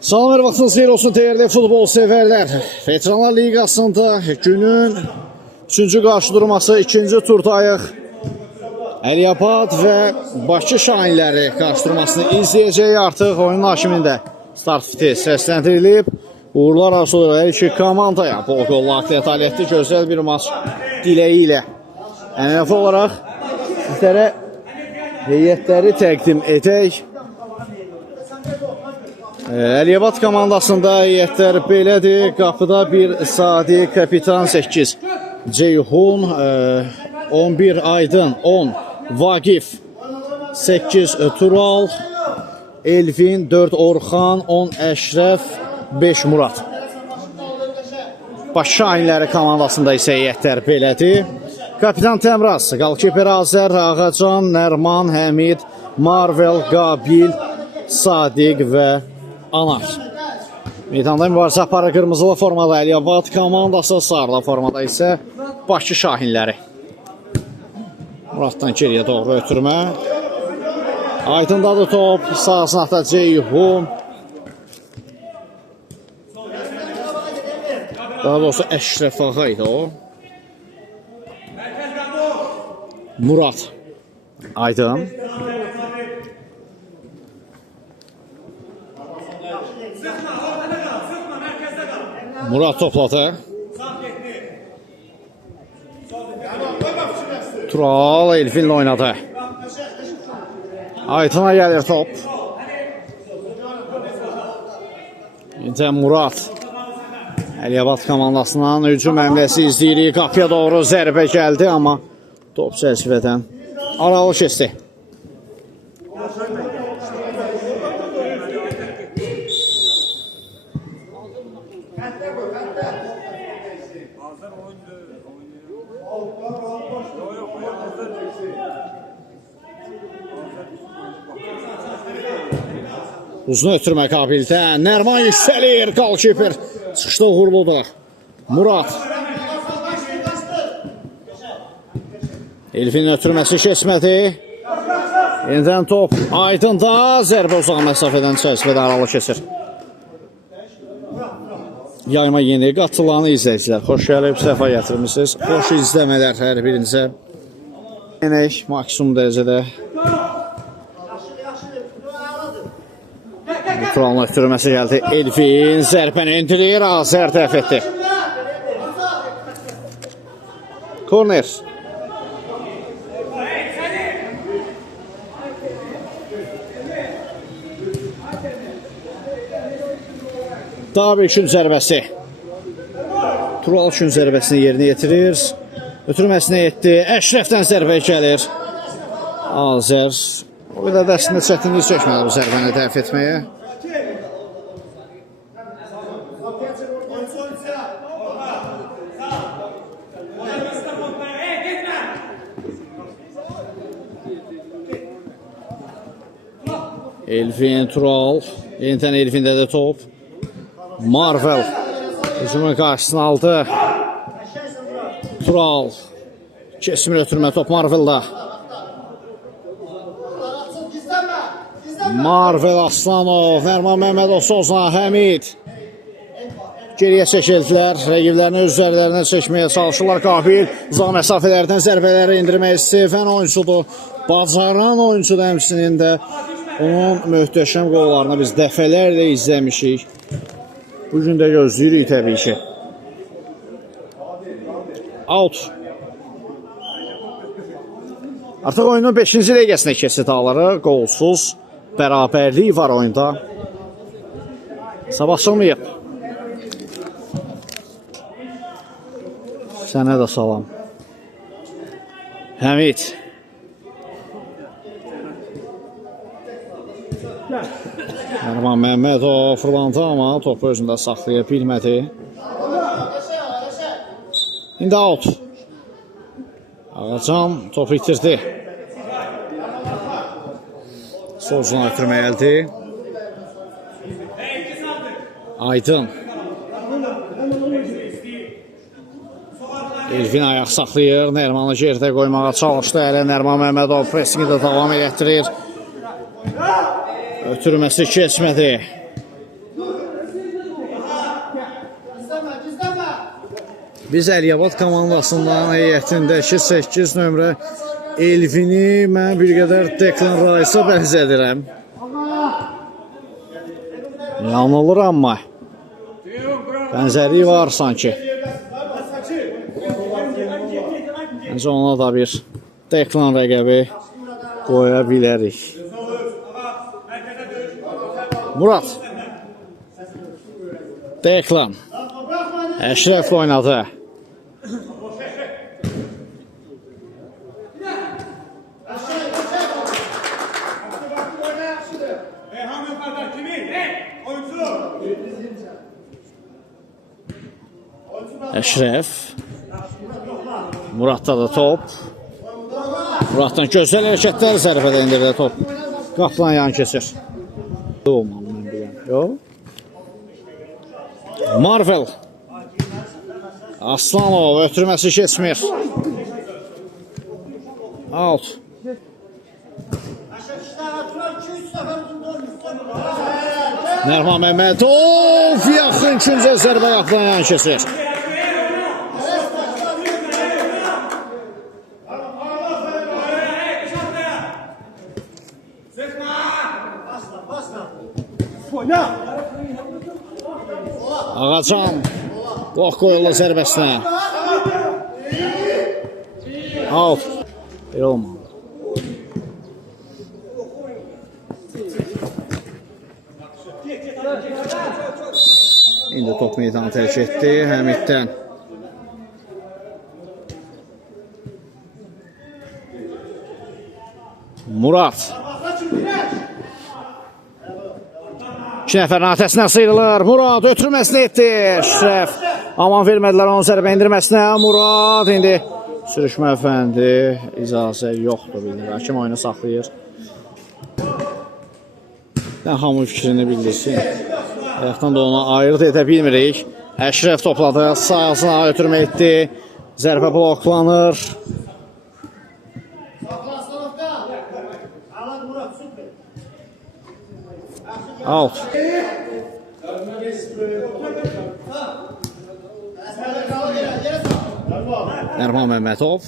Salam, hər vaxtınız xeyir olsun dəyərli futbol sevərlər. Veteranlar Liqasında günün 3-cü qarşıdurması 2-ci turdayıq. Əliyabad və Bakı Şahinləri qarşıdurmasını izləyəcək. Artıq oyunun hakimində start fiti səsləndirilib. Uğurlar arzulayır hər iki komandaya. Bol qollu atlet alətli gözəl bir maç diləyi ilə. Ənənəvi olaraq sizlərə heyətləri təqdim edək. Əliyabad komandasında heyətlər belədir. Qapıda bir Sadi, kapitan 8 Ceyhun, 11 Aydın, 10 Vagif, 8 Tural, Elvin, 4 Orxan, 10 Əşrəf, 5 Murad. Bakı Şahinləri komandasında isə heyətlər belədir. Kapitan Təmraz, qalkiper Azər, Ağacan, Nərman, Həmid, Marvel, Qabil, Sadiq və Anar. Meydanda mübarizə aparır qırmızılı formada Əliyabad komandası, sarılı formada isə Bakı Şahinləri. Muraddan geriyə doğru ötürmə. Aydındadır top, sağ sınaqda Ceyhun. Daha doğrusu Əşrəf Ağa idi o. Murad. Aydın. Murad topladı. Tural Elfin'le oynadı. Aytına gelir top. İncə Murad. Əliyabad komandasından hücum əmləsi izləyirik. Qapıya doğru zərbə gəldi, amma top çərçivədən aralı keçdi. Uzun ötürmə qabildən Nərman yüksəlir, qalkiper çıxışda uğurludur. Murad. Elfin ötürməsi keçmədi. Yenidən top Aydın'da, zərbə uzaq məsafədən çərçivədə aralı keçir. Yayma yeni qatılanı izləyicilər. Xoş gəlib, səfa gətirmişsiniz. Xoş izləmələr hər birinizə. Yenək maksimum dərəcədə Turalın ötürməsi gəldi. Elfin zərbəni endirir, Azər dəf etdi. Korner. Daha bir üçün zərbəsi. Tural üçün zərbəsini yerinə yetirir. Ötürməsini etdi. Əşrəfdən zərbə gəlir. Azər o qədər də əslində çətinlik çəkmədi bu zərbəni dəf etməyə. Elfin, Tural. Yenidən Elfində də top. Marvel hücumun qarşısını aldı. Tural. Kesimir ötürmə top Marvel'da. Marvel Aslanov, Nərman Məmmədov, Sozan, Həmid. Geriyə çəkildilər. Rəqiblərini öz üzərlərinə çəkməyə çalışırlar. Qabil uzaq məsafələrdən zərbələri indirmək istəyən oyuncudur. Bacaran oyuncu həmçinin də onun möhtəşəm qollarını biz dəfələrlə izləmişik. Bugün də gözləyirik təbii ki. Out. Artıq oyunun 5-ci dəqiqəsinə keçid alırıq. Qolsuz bərabərlik var oyunda. Sabah açılmayıb. Sənə də salam. Həmid. Nərman Məmmədov fırlandı, amma topu özündə saxlaya bilmədi. İndi out. Ağacan topu itirdi. Solcuna ötürmə gəldi. Aydın. Elvin ayaq saxlayır. Nərmanı gerdə qoymağa çalışdı. Hələ Nərman Məmmədov presingi də davam elətdirir. Ötürməsi keçmədi. Biz Əliyabad komandasından heyətindəki 8 nömrə Elvini mən bir qədər Declan Rice'a bənzədirəm. Yanılıram mı? Bənzərliyi var sanki. Məncə ona da bir Declan rəqəbi qoya bilərik. Murad. Declan. Əşrəf oynadı. Əşrəf. Muradda da top. Muraddan gözəl hərəkətlər zərbədə indirdi top. Qaplan yan keçir. Marvel. Aslanov ötürməsi keçmir. Out. Nərman Məmmədov yaxın ikinci zərbə qaplan yan keçir. Ağacan Lox qoyurlar zərbəsinə. Out. Olmadı. İndi top meydanı tərk etdi Həmiddən. Murad. 2 nəfərin atəsindən sıyrılır. Murad ötürməsini etdi. Şərəf aman vermədilər onun zərbə indirməsinə. Murad indi sürüşmə əfəndi. İcazə yoxdur bilir. Hakim oyunu saxlayır. Hamı fikrini bildirsin. Ayaqdan da onu ayırt edə bilmirik. Əşrəf topladı. Sağsına ötürmə etdi. Zərbə bloklanır. Out. Nərman Məmmədov.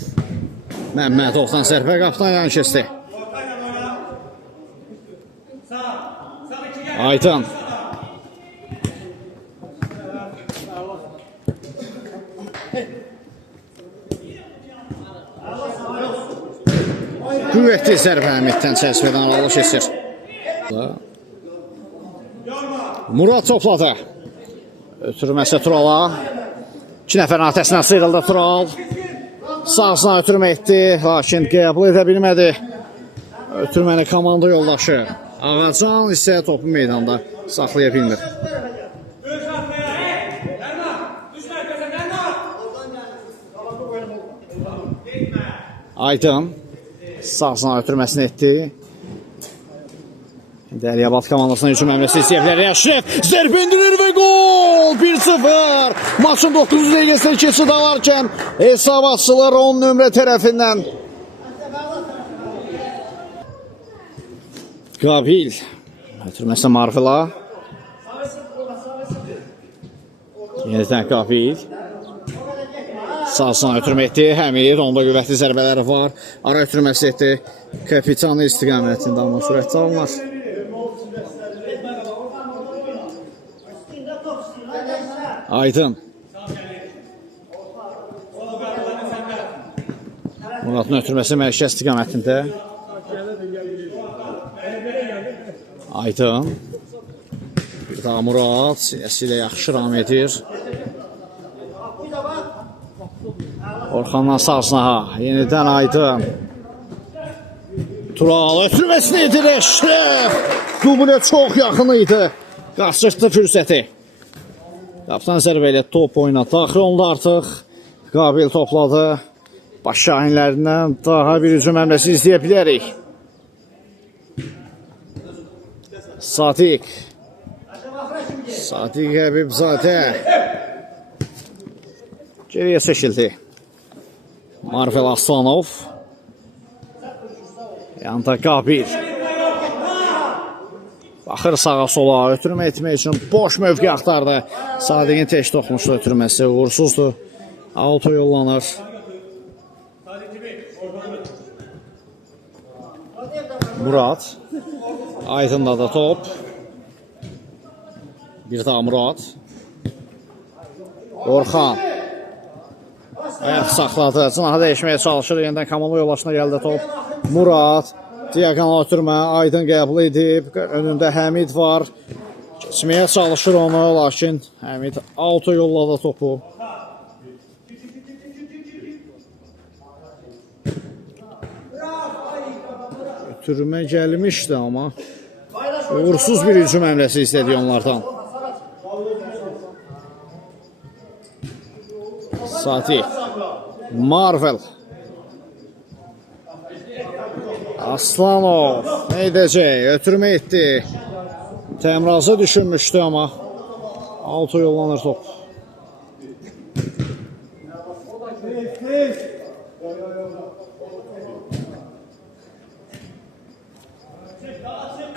Məmmədovdan zərbə qapdan yan keçdi. Aydın. Qüvvətli zərbə Həmiddən çərçivədən aralı keçir. Murad topladı. Ötürməsi Turala. 2 nəfərin atəsindən sıyrıldı Tural. Sağsına ötürmə etdi. Lakin qəbul edə bilmədi. Ötürməni komanda yoldaşı. Ağacan isə topu meydanda saxlaya bilmir. Aydın. Sağsına ötürməsini etdi. Əliyabad komandasının hücum əmrəsi istəyə bilər. Əşrəf zərbə indirir və gol! 1-0. Maçın 9 dəqiqəsində keçid alarkən hesab açılır 10 nömrə tərəfindən. Qabil. Ötürməsi Marvela. Yenidən Qabil. Sağsına ötürmə etdi. Həmid. Onda qüvvətli zərbələri var. Ara ötürməsi etdi. Kapitanı istiqamətində amma sürətdə alınır. Aydın. Muradın ötürməsi mərkəz istiqamətində. Aydın. Bir daha Murad sinəsi ilə yaxşı ram edir. Orxandan sağsına. Yenidən Aydın. Tural ötürməsini edir Əşrəf. Dublə çox yaxın idi. Qaçırtdı fürsəti. Qaptan zərbə ilə top oyuna daxil oldu artıq. Qabil topladı. Baş şahinlərindən daha bir hücum əmrəsi izləyə bilərik. Sadiq. Sadiq Həbibzadə. Geriyə çəkildi. Marvel Aslanov. Yanında Qabil. Baxır sağa sola ötürmə etmək üçün boş mövqe axtardı. Sadiqin tək toxunuşlu ötürməsi uğursuzdur. Auto yollanır. Murad. Aydın'da da top. Bir daha Murad. Orxan. Ayaq saxladı. Cınahı dəyişməyə çalışır. Yeniden Kamalın yollaşına gəldi top. Murad. Diagonal ötürmə. Aydın qəbul edib. Önündə Həmid var. Keçməyə çalışır onu. Lakin Həmid auto yolladı topu. Ötürmə gəlmişdi amma uğursuz bir hücum həmləsi istədi onlardan. Sati. Marvel. Aslanov. Nə edəcək? Ötürmə etdi. Təmrazı düşünmüşdü amma auto yollanır top.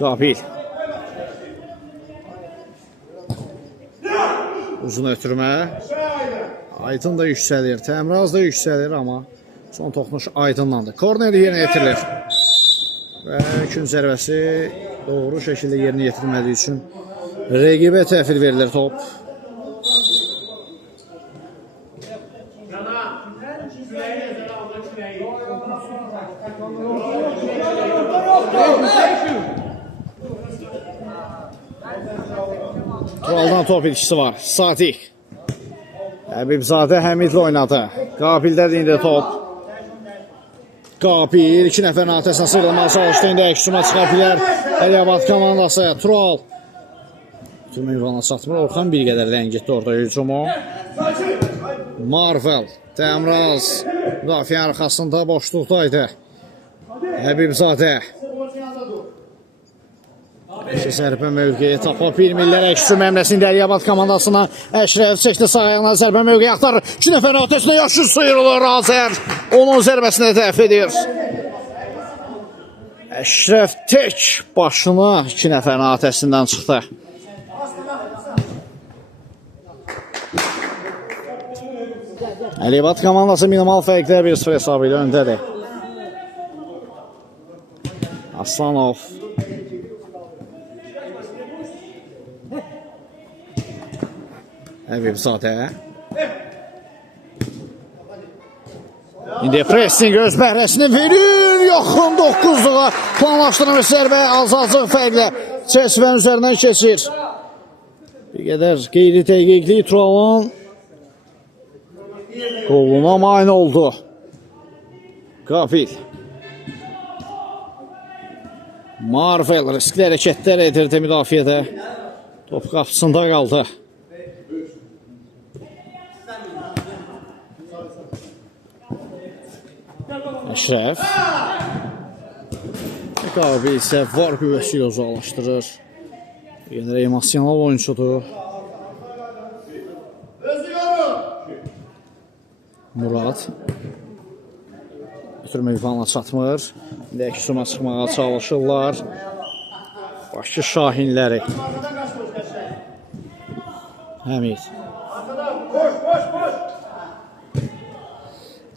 Qabil. Uzun ötürmə. Aydın da yüksəlir. Təmraz da yüksəlir amma son toxunuş Aydınlandı. Korner yerinə yetirilir. Və gün zərbəsi doğru şəkildə yerinə yetirilmədiyi üçün rəqibə təhvil verilir top. Turaldan top ilişkisi var. Sadiq. Həbibzadə Həmidlə oynadı. Qabildə indi top. Qabil 2 nəfərin atəsinə sıyrılmağa çalışdı. İndi əksuma çıxa bilər. Əliyabat komandası. Tural. Türmə yuvana çatmır. Orxan bir qədər ləngitdi orada hücumu. Marvel. Təmraz. Müdafiə arxasında boşluqdaydı. Həbibzadə. Zərbə mövqeyi tapa bilmirlər. Əksüm əmrəsində Əliyabat komandasına Əşrəf çəkdi sağ ayağına zərbə mövqeyi axtarır. 2 nəfərin ötəsində yaxşı sıyrılır Azər. Onun zərbəsinə dəf edir. Əşrəf tək başına 2 nəfərin ötəsindən çıxdı. Əliyabat komandası minimal fərqlə 1-0 hesabı ilə öndədir. Aslanov. Həbibzadə. İndi pressing öz bəhrəsini verir. Yaxın 9-luğa planlaşdırılmış zərbə azacıq fərqlə çəsvənin üzərindən keçir. Bir qədər qeyri dəqiqlik Turalın qoluna mane oldu. Qabil. Marvel riskli hərəkətlər edirdi müdafiədə. Top qapısında qaldı. Əşrəf. Qabil isə var qüvvəsi ilə uzaqlaşdırır. Bir qədər emosional oyuncudur. Murad. Ötürmə yuvanına çatmır. İndi əksuma çıxmağa çalışırlar. Bakı Şahinləri. Həmid.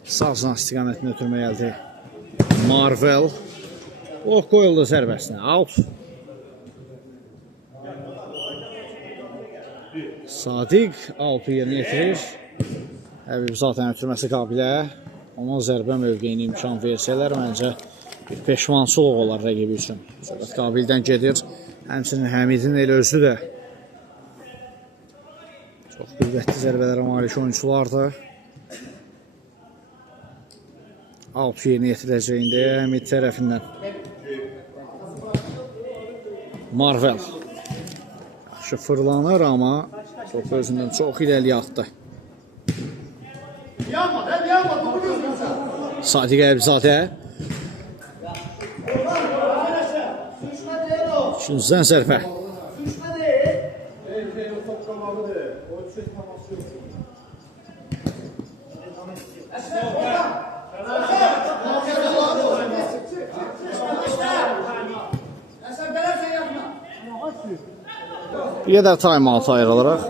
Sağ istiqamətini ötürmə gəldi. Marvel. Oh qoyuldu zərbəsinə. Out. Sadiq out'u yerinə yetirir. Həbibzadən ötürməsi Qabilə. Ona zərbə mövqeyini imkan versələr, məncə bir peşmançılıq olar rəqibi üçün. Söhbət Qabildən gedir. Həmçinin Həmidin elə özü də çox qüvvətli zərbələrə malik oyunculardır. Out yerinə yetiriləcək indi Həmid tərəfindən. Marvel. Yaxşı fırlanır, amma top özündən çox irəliyə atdı. Sadiq Həbibzadə. İkinciden zərbə. Bir qədər time-out ayrılaraq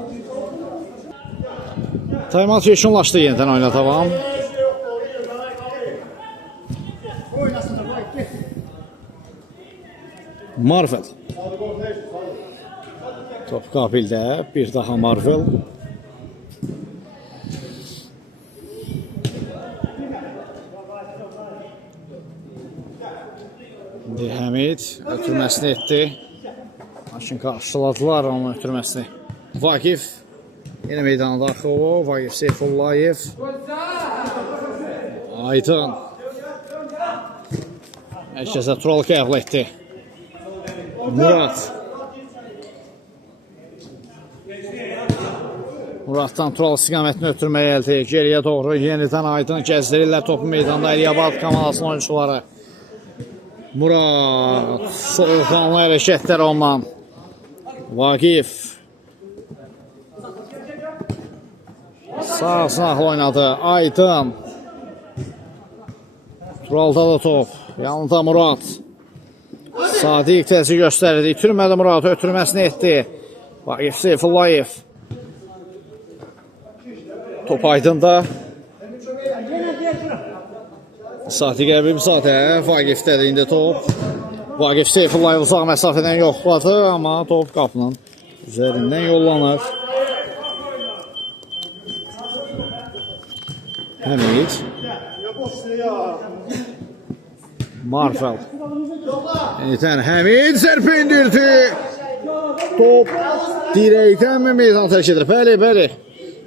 Taymat yekunlaşdı, yenidən oyuna davam. Marvel. Top Qabildə, bir daha Marvel. Həmid ötürməsini etdi. Lakin qarşıladılar onun ötürməsini. Vaqif yine meydana daxil o. Vaqif Seyfullayev. Aydın. Herkese Tural qəbul etdi. Murat. Muratdan Tural istiqamətini ötürməyə əldə. Geriyə doğru yenidən Aydın gəzdirirlər topu meydanda. Əliyabad komanasının oyuncuları. Murat. Soğuqlanlı hərəkətlər ondan. Vaqif. Sağ sınaqlı oynadı. Aydın. Turalda da top. Yanında Murat. Sadiq təzə göstərdi. İtirmədi Murat. Ötürməsini etdi. Vaqif Seyfullayev. Top Aydın'da. Sadiq Əbibzadə. Vaqif'dədir indi top. Vaqif Seyfullayev uzaq məsafədən yoxladı, amma top qapının üzərindən yollanır. Həmid. Marvel. Yenidən Həmid zərbə indirdi. Top dirəkdən mi meydan tərk edir? Bəli, bəli.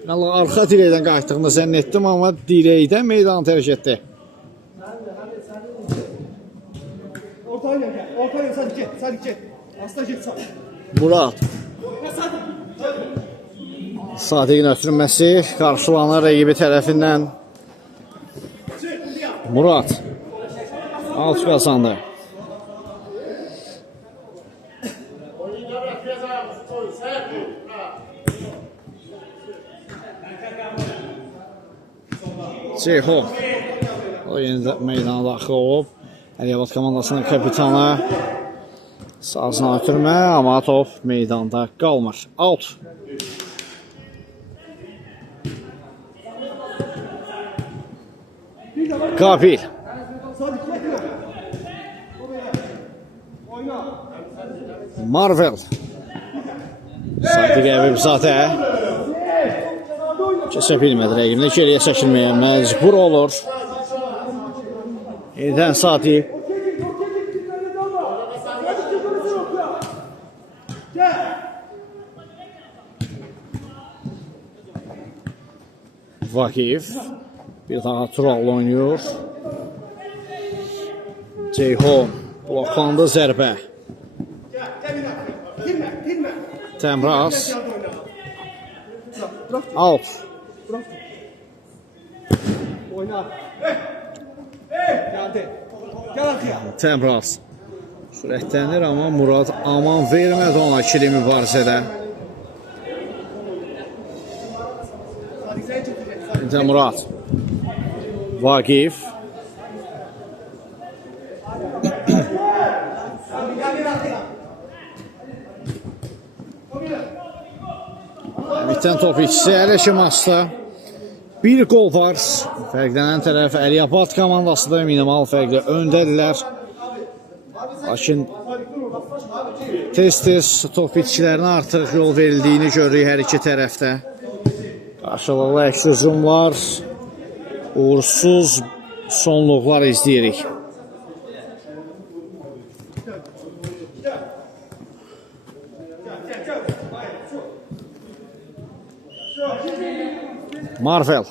Arxa dirəkdən qayıtdığını zənn etdim, amma dirəkdən meydan tərk etdi. Murat. Sadiqin ötürməsi qarşılanır rəqibi tərəfindən. Murat. Alt qazandı. Ceyhun. O yeni meydana daxil olub. Əliyabad komandasının kapitanı. Sağsına ötürmə, amma top meydanda qalmır. Out. Qabil. Marvel. Sadiq Əbibzadə. Kəsə bilmədi rəqibini, geriyə çəkilməyə məcbur olur. Yenidən Sadiq. Vaqif. Bir daha Tural oynuyor. Ceyhun. Bloklandı zərbə. Təmraz. Out. Təmraz. Sürətlənir, amma Murad aman vermədi ona ikili mübarizədə. İncə Murad. Vaqif. Bitən top ikisi əl eşi maçda. Bir gol var. Fərqlənən tərəf Əliyabad komandası da minimal fərqlə öndədirlər. Lakin tez-tez top itkilərinə artıq yol verildiyini görürük hər iki tərəfdə. Qarşılıqlı əks hücumlar, uğursuz sonluqlar izləyirik. Marvel.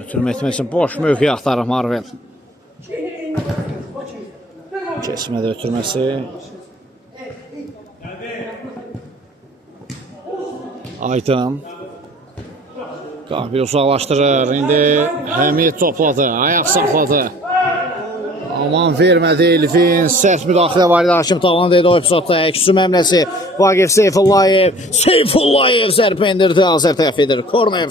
Ötürmə etmək üçün boş mövqe axtarır Marvel. Keçmədə ötürməsi. Aydın. Qabil uzaqlaşdırır. İndi Həmid topladı. Ayaq saxladı. Aman vermədi Elvin. Sərt müdaxilə var idi. Hakim tavan dedi o epizodda. Əksüm əmləsi. Vaqif Seyfullayev. Seyfullayev zərbə indirdi. Azər tərəf edir. Korner.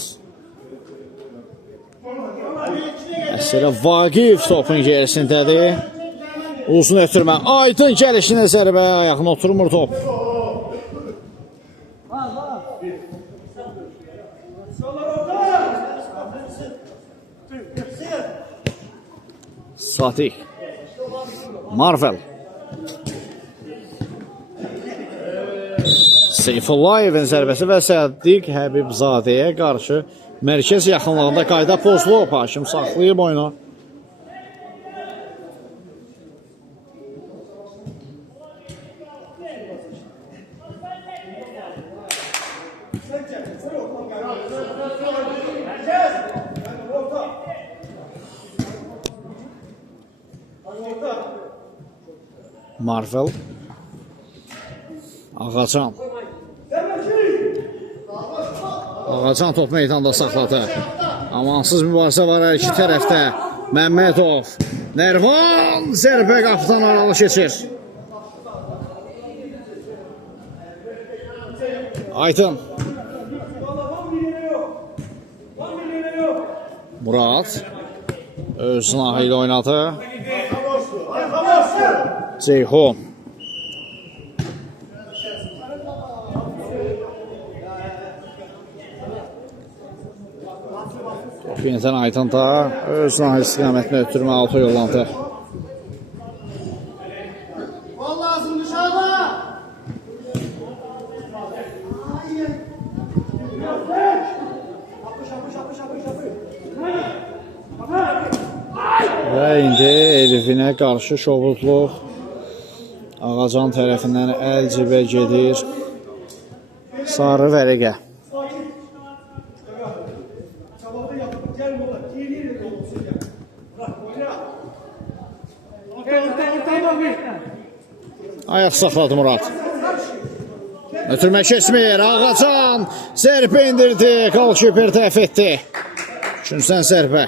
Məsələ Vaqif topun gerisindədir. Uzun ötürmə. Aydın gəlişinə zərbə. Ayağına oturmur top. Fatih. Marvel. Seyfullayevin zərbəsi və Səddiq Həbibzadəyə qarşı mərkəz yaxınlığında qayda pozulub. Hakim saxlayıb oyunu. Marvel. Ağacan. Ağacan top meydanda saxladı. Amansız mübarizə var hər iki tərəfdə. Məmmədov. Nərvan zərbə qapıdan aralı keçir. Aydın. Murad. Öz sınahı ilə oynadı. Ceyhun. Top yenidən Aydın da öz sınahı istiqamətini ötürmə altı yollandı. Və indi Elifinə qarşı şovuzluq Ağacan tərəfindən əl cibə gedir. Sarı vərəqə. Ayaq saxladı Murad. Ötürmə keçmir. Ağacan zərbə indirdi. Qalkiper təf etdi. Üçüncüdən zərbə.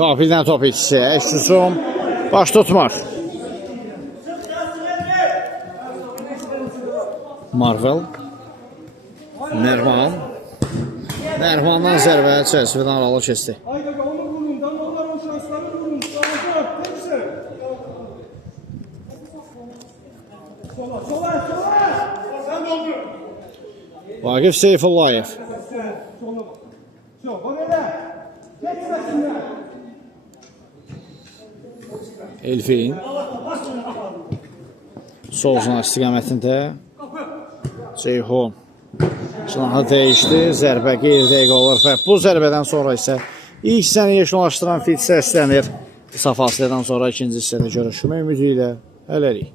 Qafildən top ikisi. Əşrüsum baş tutmur. Marvel. Nərman. Nərmandan zərbə çərçivədən aralı keçdi. Vaqif Seyfullayev. Elfin. Sol cinah istiqamətində Ceyhun. Cinahı dəyişdi. Zərbə qeyri-dəqiq olur və bu zərbədən sonra isə ilk hissəni yekunlaşdıran fit səslənir. Qısa fasilədən sonra ikinci hissədə görüşmək ümidi ilə hələlik.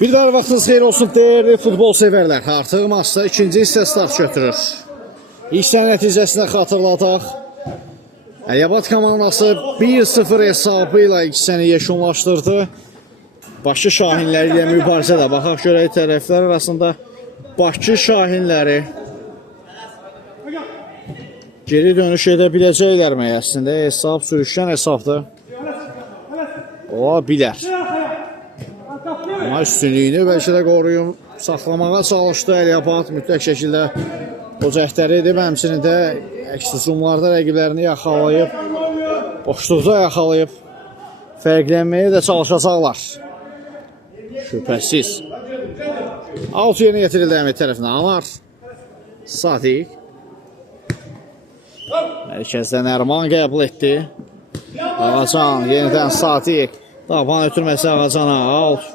Bir daha vaxtınız xeyir olsun değerli futbol severler. Artıq maçda ikinci hissə start götürür. İlk hissənin nəticəsində xatırladaq. Əliabad komandası 1-0 hesabı ilə ilk hissəni yekunlaşdırdı. Bakı Şahinləri ilə mübarizədə. Baxaq görək tərəflər arasında Bakı Şahinləri geri dönüş edə biləcəklərmi? Əslində hesab sürüşkən hesabdır. Ola bilər. Amma üstünlüyünü bəlkə də qoruyum saxlamağa çalışdı Əliabad mütləq şəkildə o cəhdləri edib, həmçinin də əks hücumlarda rəqiblərini yaxalayıb, boşluqda yaxalayıb fərqlənməyə də çalışacaqlar. Şübhəsiz. Alt yerinə yetirildi Əmət tərəfinə. Anar Sadiq. Mərkəzdə Nərman qəbul etdi. Ağacan yenidən Sadiq. Daban ötürməsi Ağacana. Alt.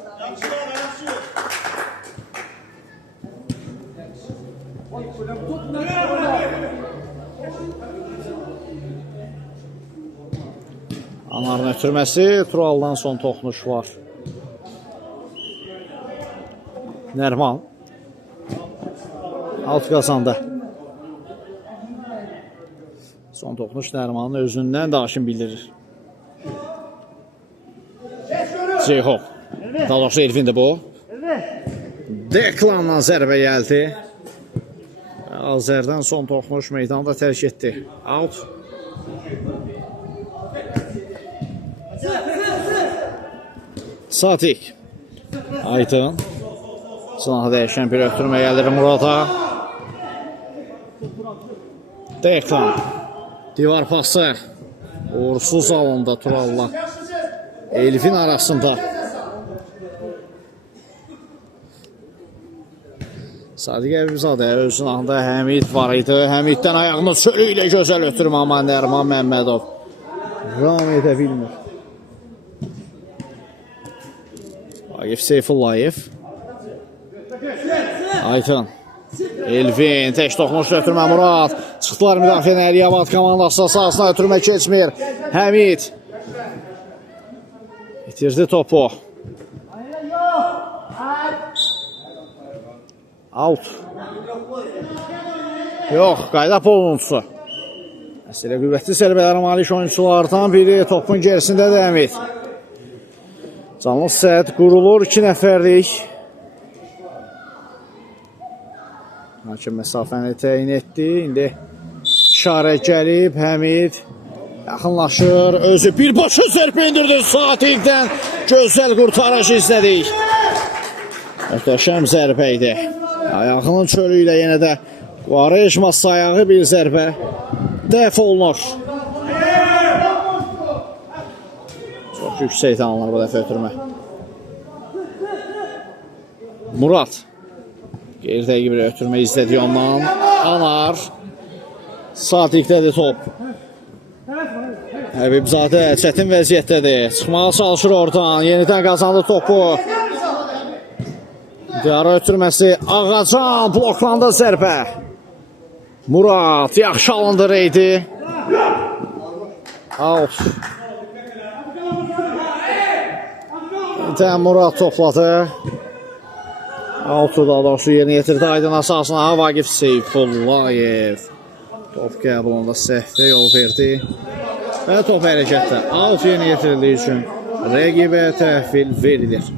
Anarın ötürməsi. Turaldan son toxunuş var. Nərman alt qazandı. Son toxunuş Nərmanın özündən də hakim bildirir. Ceyhun. Daha doğrusu Elfindir bu. Deklanla zərbə gəldi. Azərdən son toxunuş meydanda tərk etdi. Out. Sadiq. Aydın. Sınahı dəyişən bir ötürmə gəlir Murada. Deklan. Divar pası. Uğursuz alında Turalla. Elif'in arasında. Sadiq Əbibzadə özünün anda Həmid var idi. Həmiddən ayağını çölü ilə gözəl ötürmə, amma Nərman Məmmədov ram edə bilmir. Vaqif Seyfullayev. Aytın. Elvin, tək toxunuş ötürmə Murad. Çıxdılar müdafiənin Əliyabad komandasına, sahasına ötürmə keçmir. Həmid. İtirdi topu. Out. Yox, qayda pozuntusu. Məsələ qüvvətli zərbələrə malik oyunculardan biri topun gerisində də Həmid. Canlı səhət qurulur, 2 nəfərlik. Hakim məsafəni təyin etdi. İndi işarə gəlib, Həmid yaxınlaşır. Özü birbaşa zərbə indirdi. Sadiqdən gözəl qurtarış izlədik. Möhtəşəm zərbə idi. Ayağının çölü ilə yenə də Quaresma masayağı bir zərbə dəf olunur. Çox yüksək tanınır bu dəfə ötürmə. Murad. Geridəki bir ötürmə izlədi ondan. Anar. Sadiqdədir top. Əbibzadə çətin vəziyyətdədir. Çıxmağa çalışır oradan. Yenidən qazandı topu. Diyara ötürməsi. Ağacan bloklandı zərbə. Murad yaxşı alındı reydi. Out. Murad topladı. Out'u da doğrusu yerinə yetirdi. Aydın əsasına Vaqif Seyfullayev. Top qəbulunda səhvə yol verdi. Və top hərəkətdə. Out yerinə yetirildiyi üçün rəqibə təhvil verilir.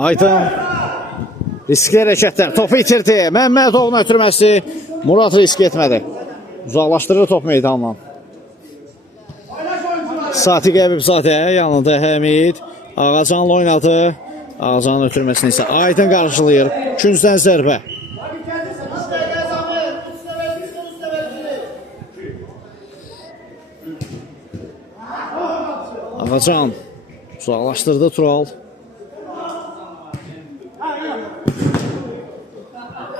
Aydın riskli hərəkətlər, topu itirdi. Məmmədovun ötürməsi. Murad risk etmədi. Uzaqlaşdırır top meydandan. Sadiq Əbibzadə yanında Həmid. Ağacanla oynadı. Ağacanın ötürməsini isə Aydın qarşılayır. Küncdən zərbə. Ağacan uzaqlaşdırdı Tural.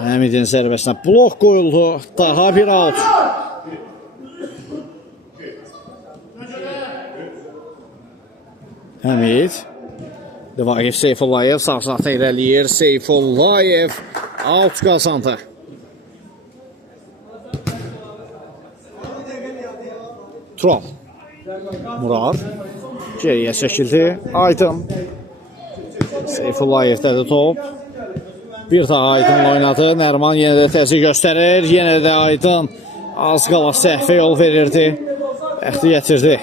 Həmidin zərbəsinə blok qoyuldu. Daha bir out. Həmid. Vaqif Seyfullayev sağ sahətə irəliyir. Seyfullayev out qazandı. Tural. Murad. Geriyə çəkildi. Aydın. Seyfullayevdədir top. Bir daha Aydınla oynadı. Nərman yenə də təzyiq göstərir. Yenə də Aydın az qala səhvə yol verirdi. Bəxti gətirdi.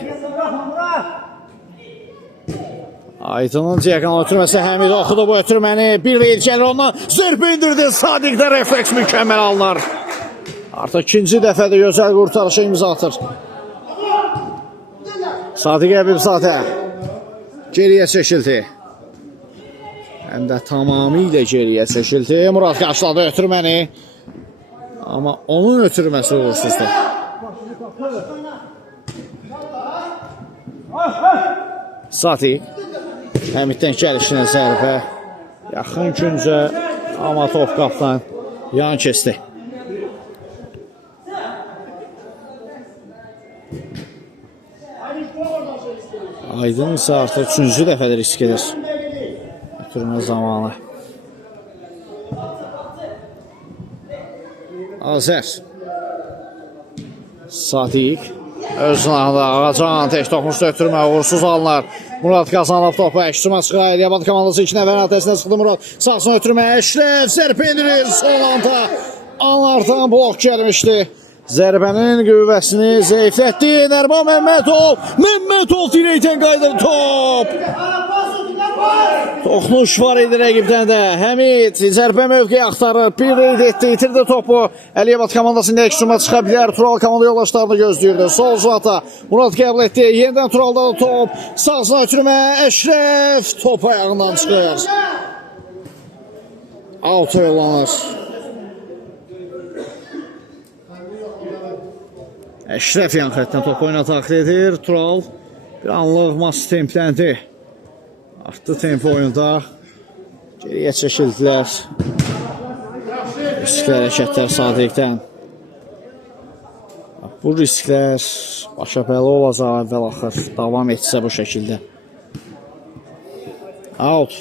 Aydının Ceyqan ötürməsi Həmid oxudu bu ötürməni. Bir də ilk gəlir ondan. Zərbə indirdi. Sadiqdə refleks mükəmməl alınır. Artıq ikinci dəfədə gözəl qurtarışa imza atır. Sadiq Əbibzadə geriyə çəkildi. Həm də tamamilə geriyə çəkildi. Murad qarşıladı ötürməni. Amma onun ötürməsi uğursuzdur. Sadiq. Həmiddən gəlişinə zərbə. Yaxın küncə. Amma top qapdan yan keçdi. Aydın isə artıq 3-cü dəfədə risk edir. Ötürmə zamanı. Azər. Sadiq. Özünə Ağacan tək toxunuşda ötürmə. Uğursuz alınır. Murad qazanıb topu. Əşrəmə çıxır. Əliyabad komandası 2 nəfərin atəsində çıxdı Murad. Sağsına ötürmə. Əşrəf zərbə indirir. Son anda anlardan blok gəlmişdi. Zərbənin qüvvəsini zəiflətdi. Nərman Məmmədov. Məmmədov dirəkdən qayıdır top. Toxunuş var idi rəqibdən də. Həmid zərbə mövqeyi axtarır. Bir reyd etdi, itirdi topu. Əliyevat komandası indi əksuma çıxa bilər. Tural komanda yoldaşlarını gözləyirdi. Sol zata Murad qəbul etdi. Yenidən Turalda da top. Sağsına ötürmə. Əşrəf top ayağından çıxır. Auto yollanır. Əşrəf yan xətdən top oyuna daxil edir. Tural bir anlıq mas templəndi. Artdı tempo oyunda. Geriyə çəkildilər. Riskli hərəkətlər Sadiqdən. Bu risklər başa bəli olacaq əvvəl axır. Davam etsə bu şəkildə. Out.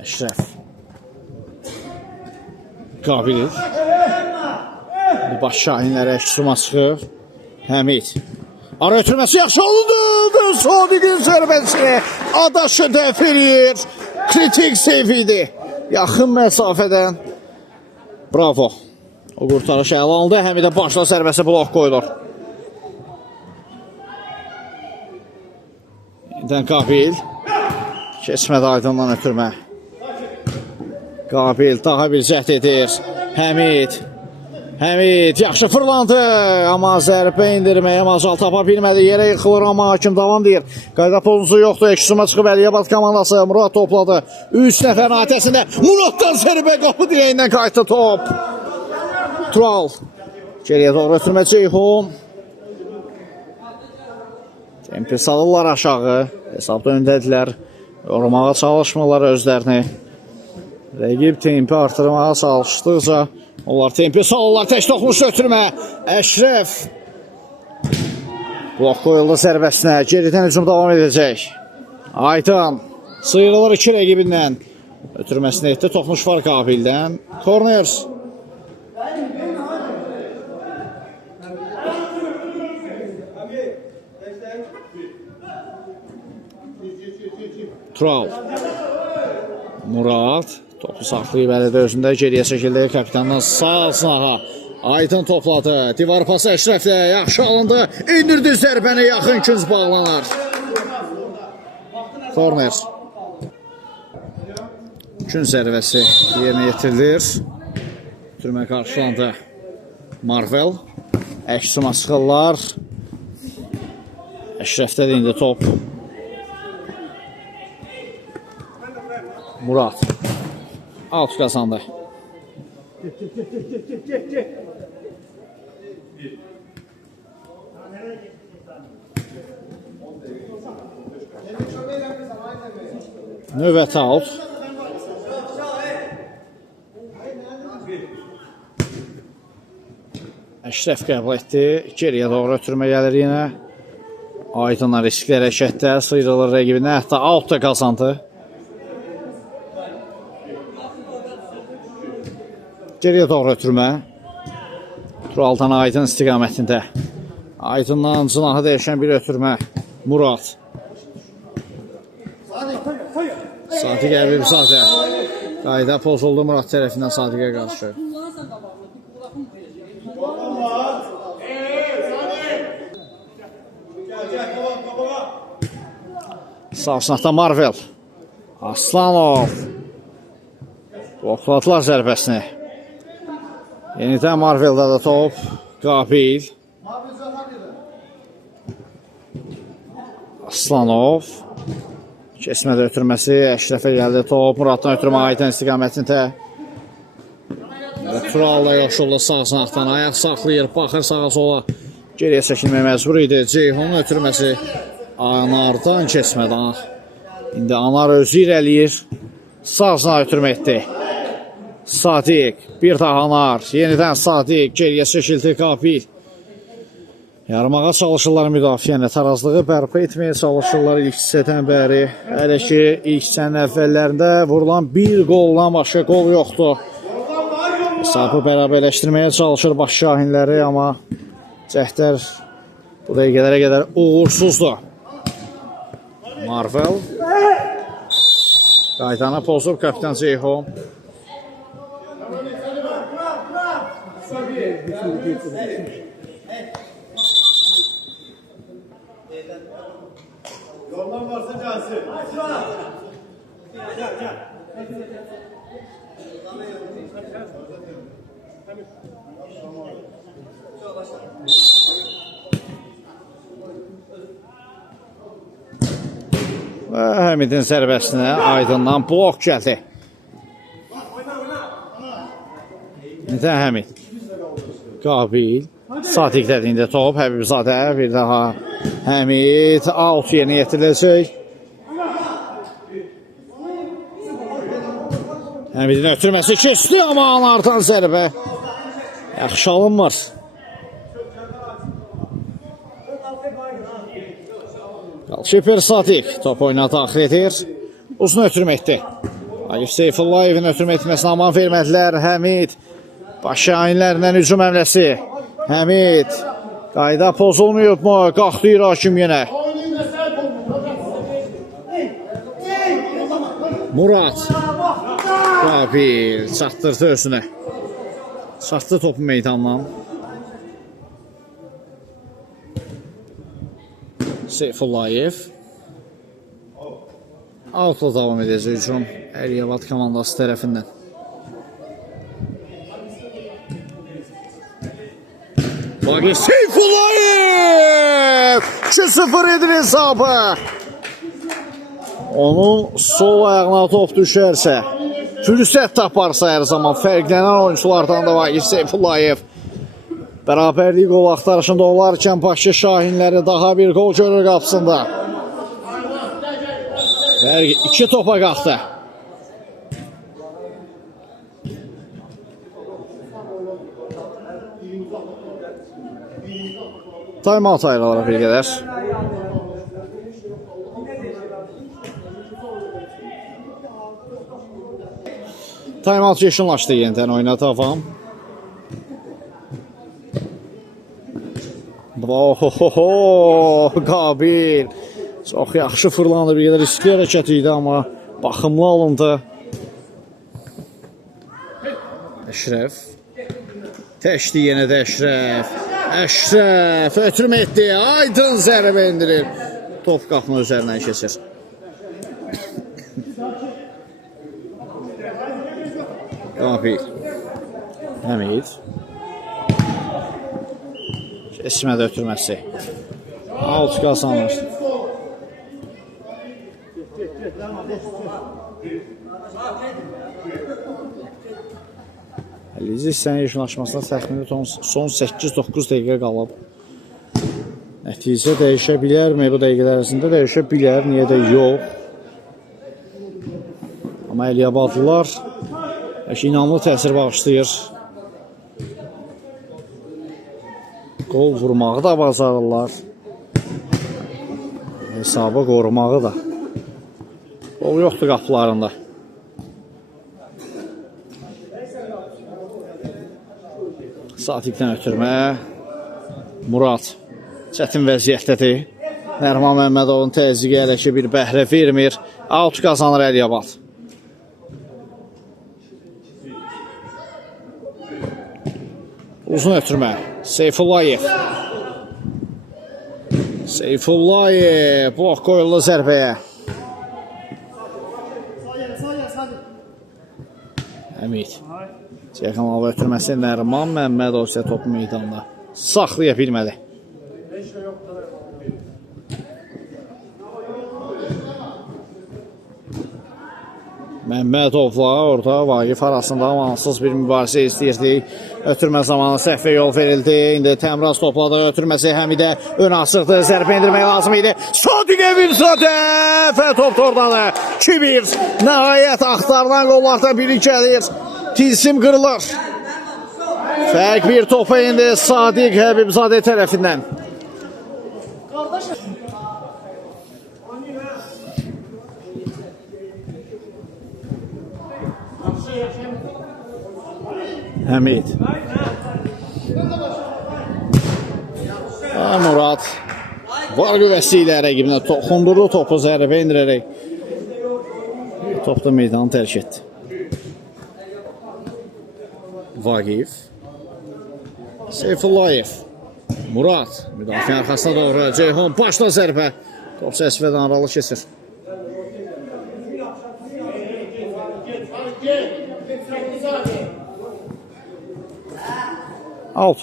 Əşrəf Qabiliv baş şahinlərə əksuma çıxır. Həmid ara ötürməsi yaxşı oldu və Sadiqin zərbəsi adaşı dəf edir. Kritik seyf idi. Yaxın məsafədən. Bravo. O qurtarış əla aldı. Həmidə başla zərbəsi blok qoyulur. İndən Qabil keçmədi Aydından ötürmə. Qabil daha bir cəhd edir. Həmid yaxşı fırlandı. Amma zərbə indirməyə macal tapa bilmədi. Yerə yıxılır amma hakim davam deyir. Qayda pozusu yoxdur. Eksuma çıxıb Əliyevat komandası. Murad topladı. 3 nəfərin atəsində. Muraddan zərbə qapı direğindən qayıtdı top. Tural. Geriyə doğru ötürmə Ceyhun. Tempi salırlar aşağı. Hesabda öndədirlər. Yormağa çalışmırlar özlərini. Rəqib tempi artırmağa çalışdıqca onlar tempi salırlar. Tək toxunuş ötürmə. Əşrəf blok qoyuldu zərbəsinə. Geridən hücum davam edəcək. Aydın sıyrılır iki rəqibindən. Ötürməsini etdi. Toxunuş var Qabildən. Corner. Tural. Murad topu saxlayıb əlində özündə geriyə çəkildi. Kapitandan sağ sınağa. Aydın topladı. Divar pası Əşrəflə yaxşı alındı. İndirdi zərbəni. Yaxın künc bağlanar. Corner. Künc zərbəsi yerinə yetirilir. Türmə qarşılandı. Marvel. Əksuma çıxırlar. Əşrəfdə də indi top. Murad. Out qazandı. Növbəti out. Əşrəf qəbul etdi. Geriyə doğru ötürmə gəlir yenə. Aydınlar riskli hərəkətdə sıyrılır rəqibinə. Hətta out da qazandı. Geriyə doğru ötürmə. Turaldan Aydın istiqamətində. Aydından cınahı dəyişən bir ötürmə. Murad. Sadiq Əbibzadə. Qayda pozuldu Murad tərəfindən Sadiqə qarşı. Sağ sınaqda Marvel. Aslanov. Blokladılar zərbəsini. Yenidən Marvel'da da top. Qabil. Aslanov. Keçmədə ötürməsi. Əşrəfə gəldi top. Muraddan ötürmə Aydın istiqamətində. Turalda yoxşuldu sağ sınaqdan. Ayaq saxlayır. Baxır sağa sola. Geriyə çəkilmək məcbur idi. Ceyhunun ötürməsi. Anardan keçmədi. İndi Anar özü irəliyir. Sağ sınağa ötürmə etdi. Sadiq, bir daha Anar, yenidən Sadiq, geriyə çəkildi Qabil. Yarmağa çalışırlar müdafiəni, tarazlığı bərpa etməyə çalışırlar ilk hissədən bəri. Hələ ki, ilk hissənin əvvəllərində vurulan bir qoldan başqa qol yoxdur. Hesabı bərabərləşdirməyə çalışır baş şahinləri, amma cəhdlər bu dəqiqələrə qədər uğursuzdur. Marvel. Qaydanı pozub kapitan Ceyhun. Yoldan varsa gelsin. Və Həmidin zərbəsinə Aydından blok gəldi. Nədən Həmid? Qabil. Sadiq dediyində top, Həbibzadə bir daha Həmid out yerinə yetiriləcək. Həmidin ötürməsi keçdi, amma anardan zərbə. Yaxşı alınmır. Şiper Sadiq top oyuna daxil edir. Uzun ötürməkdir. Agif Seyfullayevin ötürmə etməsinə aman vermədilər. Həmid başı ayinlərindən hücum əmləsi. Həmid qayda pozulmayıb mu? Qalxdı hakim yenə. Murad Qabil çatdırdı özünə. Çatdı topu meydandan. Seyfullayev outla davam edəcək hücum Əliyavad komandası tərəfindən. Bagir Seyfullayev 2-0 edir hesabı. Onun sol ayağına top düşərsə, fürsət taparsa hər zaman fərqlənən oyunculardan da Bagir Seyfullayev. Bərabərlik qol axtarışında olarkən Bakı Şahinləri daha bir qol görür qapısında. Fərq 2 topa qalxdı. Time-out ayrılaraq bir qədər. Time-out yeşinlaşdı yenidən oyuna davam. Qabil çox yaxşı fırlandı, bir qədər riskli hərəkət idi, amma baxımlı alındı. Əşrəf təşdi yenə də Əşrəf. Əşrəf ötürmə etdi, aydın zərbə indirir. Top qapının üzərindən keçir. Qabil Həmid Esmədə ötürməsi. Out qazanır. Lizi hissənin yeşinlaşmasına təxmini son 8-9 dəqiqə qalıb. Nəticə dəyişə bilərmi? Bu dəqiqələr ərzində dəyişə bilər. Niyə də yox? Amma Əliyabadlılar inanlı təsir bağışlayır. Qol vurmağı da bacarırlar. Hesabı qorumağı da. Qol yoxdur qapılarında. Sadiqdən ötürmə. Murad çətin vəziyyətdədir. Nərman Məmmədovun təzyiqi hələ ki bir bəhrə vermir. Out qazanır Əliyabad. Uzun ötürmə. Seyfullayev. Seyfullayev blok qoyuldu zərbəyə. Həmid. Yaxınlava ötürməsi Nərman Məmmədov isə topu meydanda saxlaya bilmədi. Məmmədovla orada Vaqif arasında amansız bir mübarizə istəyirdik. Ötürmə zamanı səhvə yol verildi. İndi Təmraz topladı. Ötürməsi Həmidə ön asıqdır. Zərbə indirmək lazım idi. Sadiq Əbilzadə və top tordadır. 2-1. Nəhayət axtarılan qollardan biri gəlir. Tilsim qırılır. Fərq bir topa indi Sadiq Həbibzadə tərəfindən. Həmid. Murad var qüvvəsi ilə rəqibinə toxundurdu topu zərbə indirərək. Top da meydanı tərk etdi. Vaqif. Seyfullayev. Murad. Müdafiə arxasına doğru. Ceyhun başla zərbə. Top çərçivədən aralı keçir. Out.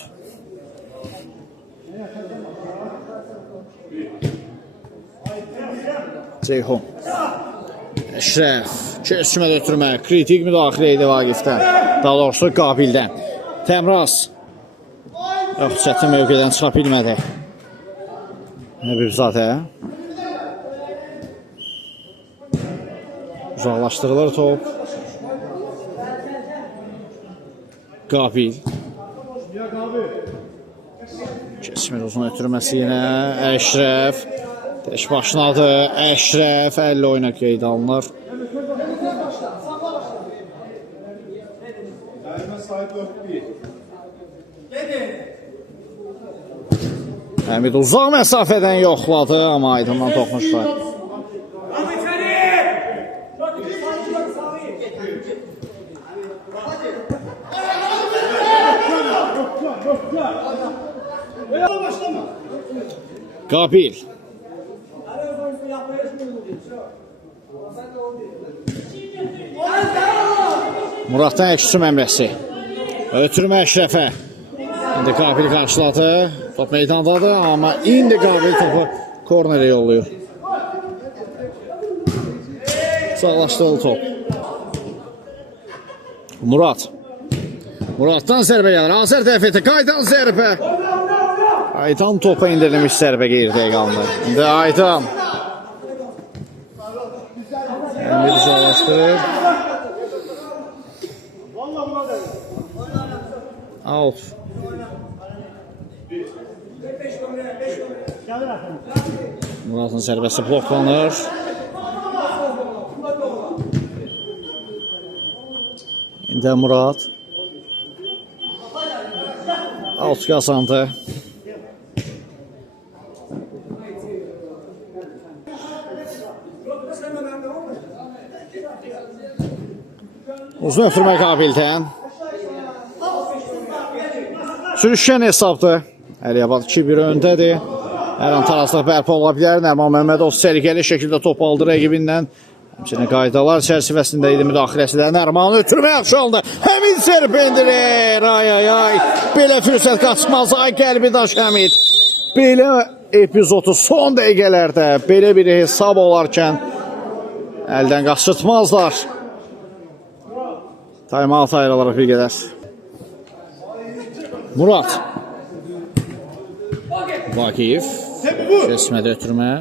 Ceyhun. Əşrəf. Keçmə götürmə. Kritik müdaxilə idi Vaqifdən. Daha doğrusu Qabildən. Təmraz. Yox, çətin mövqedən çıxa bilmədi. Nəbibzadə. Uzaqlaşdırılır top. Qabil. Keçmir uzun ötürməsi yenə. Əşrəf. Teş başladı. Əşrəf 50 oyuna qeyd alınır. Həmid uzaq məsafədən yoxladı, amma aydınlan toxmuş var. Qabil. Muraddan əksüsü məmləsi. Ötürmə Əşrəfə. İndi Qabil qarşıladı. Top meydandadır, amma indi Qabil topu kornerə yolluyor. Sağlaşdırıldı top. Murad. Muraddan zərbə gəlir. Azər dəfəti. Qaydan zərbə. Aydan topa indirilmiş zərbə qeyridə qaldı. İndi Aydan. Əmir sağlaşdırır. Out. Muradın zərbəsi bloklanır. İndi Murad. Out qazandı. Uzun ötürmə Qabildən. Sürüşkən hesabdır. Əliyabad 2-1 öndədir. Hər an tarazlıq bərpa ola bilər. Nərman Məmmədov səliqəli şəkildə top aldı rəqibindən. Həmçinin qaydalar çərçivəsində idi müdaxiləsi də. Nərman ötürmə yaxşı aldı. Həmid zərbə endirir. Ay ay ay. Belə fürsət qaçmaz. Ay qəlbi daş Həmid. Belə epizodu son dəqiqələrdə belə bir hesab olarkən əldən qaçırtmazlar. Time-out ayrılaraq bir qədər. Murad. Vaqif. Kesmədə ötürmə.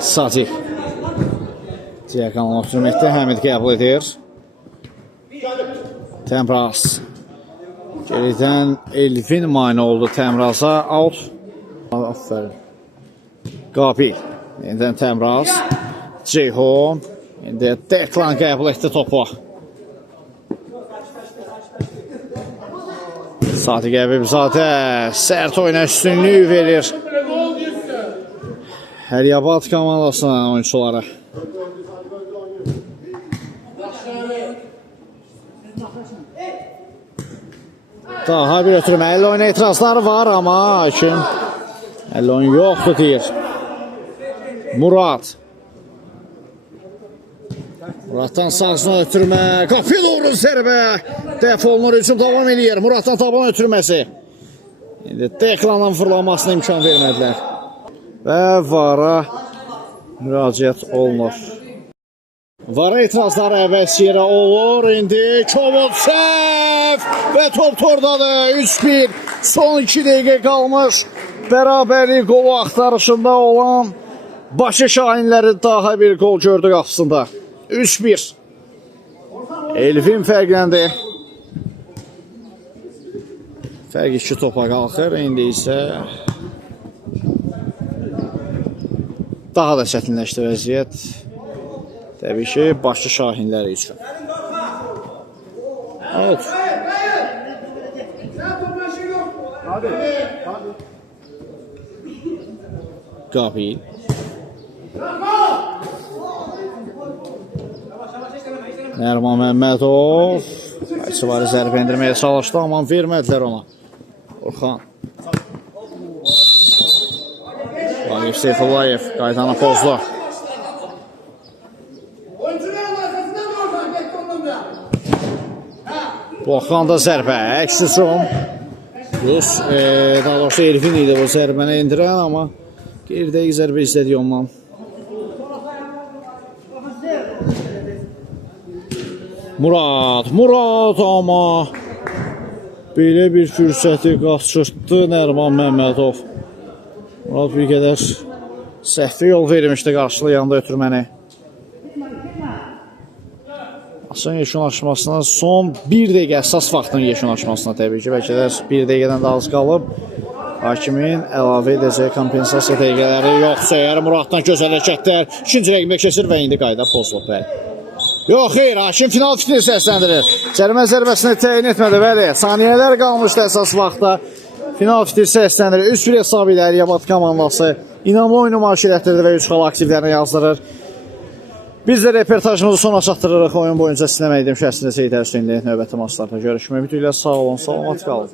Sadiq. Digər kanalına ötürməkdə Həmid qəbul edir. Təmraz. Geridən Elvin mani oldu Təmraza. Out. Aferin. Qabil. Yeniden Təmraz. Ceyhun. İndi Deklan qəbul etdi topu. Sadiq Əbibzadə sərt oyuna üstünlük verir Əliyabad komandasının oyuncuları. Daha bir ötürmə. 50 oyuna etirazları var, amma hakim 50 oyun yoxdur deyir. Murad. Muraddan sağsına ötürmə. Qapıya doğru zərbə. Dəf olunur, hücum davam edir. Muraddan taban ötürməsi. İndi Deklanın fırlanmasına imkan vermədilər. Və VAR-a müraciət olunur. VAR-a etirazları əvvəz yerə olur. İndi Çovod səhv və top tordadır. 3-1. Son 2 dəqiqə qalmış. Bərabərlik qolu axtarışında olan Bakı Şahinləri daha bir gol gördü qapısında. 3-1. Elvin fərqləndi. Fərq 2 topa qalxır. İndi isə daha da çətinləşdi vəziyyət. Təbii ki, Bakı Şahinləri üçün. Evet. Qabil. Nərman Məmmədov. Ayçıvari zərbə endirməyə çalışdı, amma vermədilər ona. Orxan. Vaqif Seyfullayev qaydanı pozdu. Orxan da zərbə, əks hücum. Plus, daha doğrusu Elvin idi bu zərbəni endirən, amma qeyri-dəqiq zərbə istədi ondan. Murad amma belə bir fürsəti qaçırtdı Nərman Məmmədov. Murad bir qədər səhvi yol vermişdi qarşılayanda ötürməni. Asın yekunlaşmasına son 1 dəqiqə əsas vaxtın yekunlaşmasına təbii ki, bəlkə də 1 dəqiqədən daha az qalıb. Hakimin əlavə edəcək kompensasiya dəqiqələri yoxsa əgər Muraddan gözəl hərəkətlər 2-ci rəqimə keçir və indi qayda pozulub. Yox, xeyr, hakim final fikrini səsləndirir. Cərimə zərbəsini təyin etmədi, bəli. Saniyələr qalmışdı əsas vaxtda. Final fikri səsləndirir. 3-1 hesabı ilə Əliyabad komandası inamlı oyunu marşı elətdirdi və 3 xal aktivlərini yazdırır. Biz də reportajımızı sona çatdırırıq. Oyun boyunca sinəməkdim şəhsində Seyid Ərsəynli növbəti maçlarda görüşmək ümidi ilə sağ olun, salamat qalın.